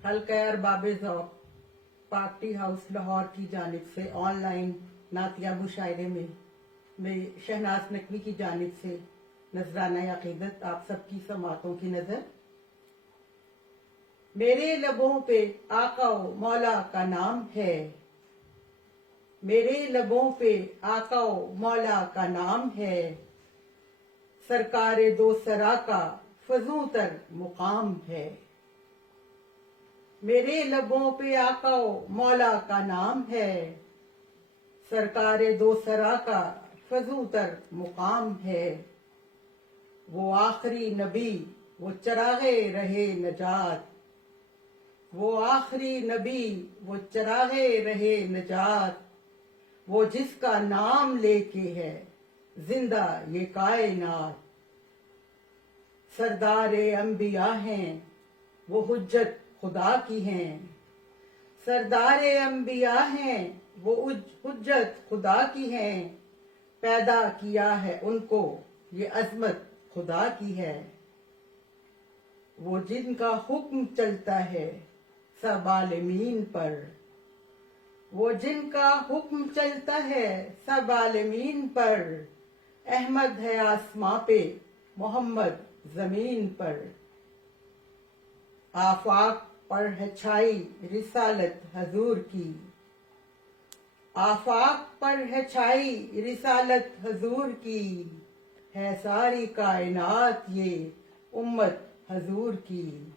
हल्का Arbab ज़ौक़ party house Lahore की जानिब से ऑनलाइन नातिया मुशायरे में शहनाज नकवी की जानिब से नजराना अकीदत आप सबकी समातों की नजर। मेरे लबों पे आका मौला का नाम है, मेरे लबों पे आका मौला का नाम है, सरकारे दो सरा का फजू तर मुकाम है। मेरे लबों पे आका मौला का नाम है, सरकारे दो सरा का फजू तर मुकाम है। वो आखिरी नबी वो चरागे रहे नजात, वो आखिरी नबी वो चरागे रहे नजात, वो जिसका नाम लेके है जिंदा ये कायनात। सरदारे अंबिया हैं वो हुज्जत खुदा की हैं, सरदारे अंबिया हैं वो हुज्जत खुदा की हैं। पैदा किया है उनको ये अजमत खुदा की है। वो जिनका हुक्म चलता है सब आलमीन पर, वो जिनका हुक्म चलता है सब आलमीन पर। अहमद है आसमां पे मोहम्मद जमीन पर। आफाक पर है छाई रिसालत हजूर की, आफाक पर है छाई रिसालत हजूर की। है सारी कायनात ये उम्मत हजूर की।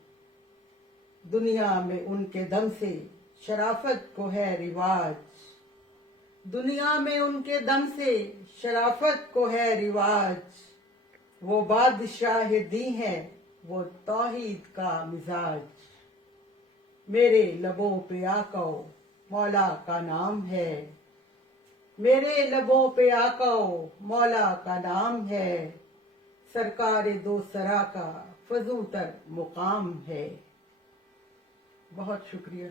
दुनिया में उनके दम से शराफत को है रिवाज, दुनिया में उनके दम से शराफत को है रिवाज। वो बादशाह दी है वो तौहीद का मिजाज। मेरे लबों पे आका मौला का नाम है, मेरे लबों पे आका मौला का नाम है, सरकारे दो सरा का फजू तर मुकाम है। बहुत शुक्रिया।